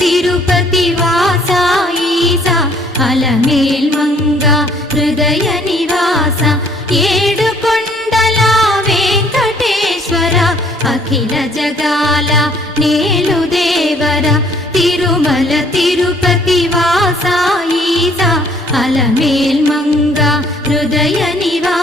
తిరుపతి వాస ఈస అలమేల్ మంగ హృదయ నివాస ఏడు కొండల వెంకటేశ్వర అఖిల జగాల నేలు దేవర తిరుమల తిరుపతి వాస ఈస అలమేల్ మంగ హృదయ నివాస